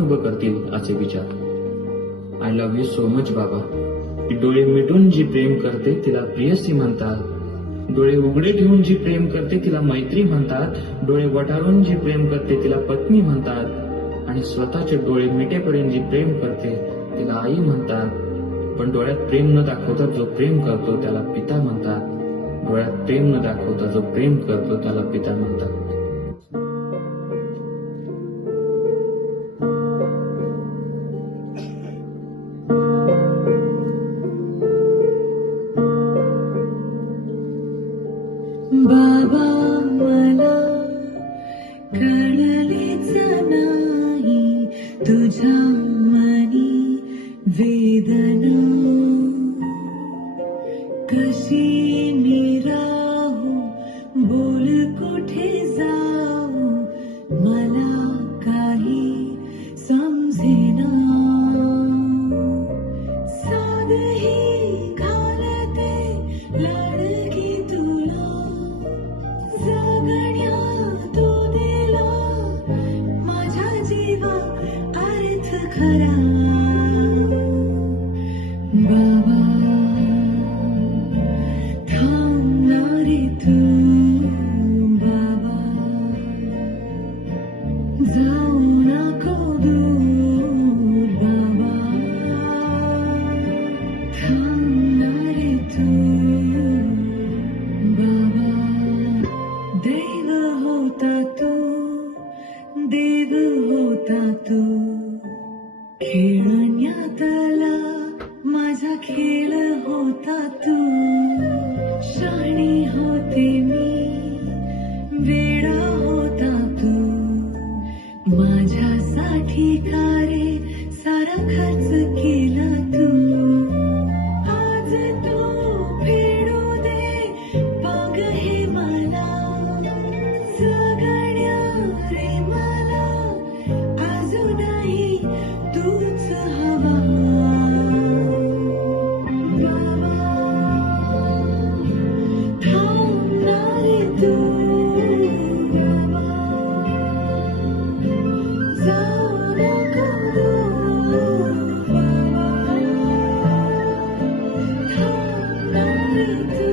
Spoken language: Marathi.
उभं करतील असे विचार. I love you so much बाबा. डोळे मिटून जी प्रेम करते तिला प्रियसी म्हणतात. डोळे उघडे ठेवून जी प्रेम करते तिला मैत्री म्हणतात. डोळे वटारून जी प्रेम करते तिला पत्नी म्हणतात. आणि स्वतःचे डोळे मिटेपर्यंत जी प्रेम करते तिला आई म्हणतात. पण डोळ्यात प्रेम न दाखवता जो प्रेम करतो त्याला पिता म्हणतात. डोळ्यात प्रेम न दाखवता जो प्रेम करतो त्याला पिता म्हणतात. बाबा मला कळलेच नाही तुझ्या मनी वेदना. कशी मी राहू बोल कुठे जाऊ मला काही समजेना. साधही घालते लाडकी तुला जगण्या तू दिला माझ्या जीवा अर्थ खरा. बाबा थांबणारे तू बाबा जाऊ नको दूर बाबा थांबणारे तू बाबा. देव होता तू देव होता तू खेळण्यातला माझा खेळ होता तू. शाणी होते मी वेडा होता तू माझ्यासाठी कारे सारा खर्च केला तू. आज तू फेडू दे बघ हे मला जगण्या रे मला अजूनही तूच हवा. बाबा थांबणारे तू बाबा जाऊ नको दूर बाबा थांबणारे तू.